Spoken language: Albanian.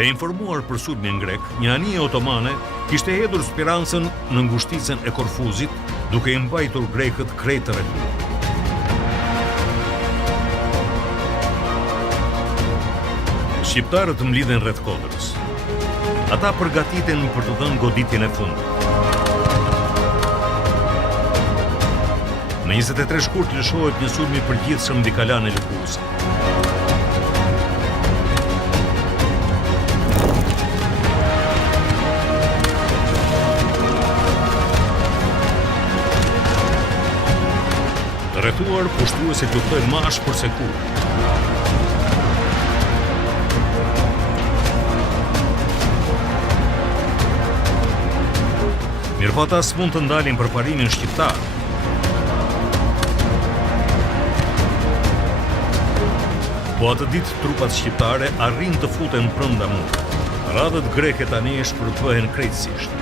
E informuar për sulmin grek, një anije otomane kishte hedhur spirancën në ngushticën e Korfuzit, duke i mbajtur grekët krejt të rrethuar. Shqiptarët mlidhen rreth kodrës. Ata përgatiten për të dhënë goditjen e fundit. Në 23 shkurt lëshohet një sulm i përgjithshëm mbi Kalan e Lëkurës. Të rrethuar, pushtuesit luftojnë mash për sekur. Mirëpo ata s'mund të ndalin përparimin shqiptar. Po atë ditë trupat shqiptare arrin të futen brenda mundit. Radhët greke tani shpërthohen krejtësisht.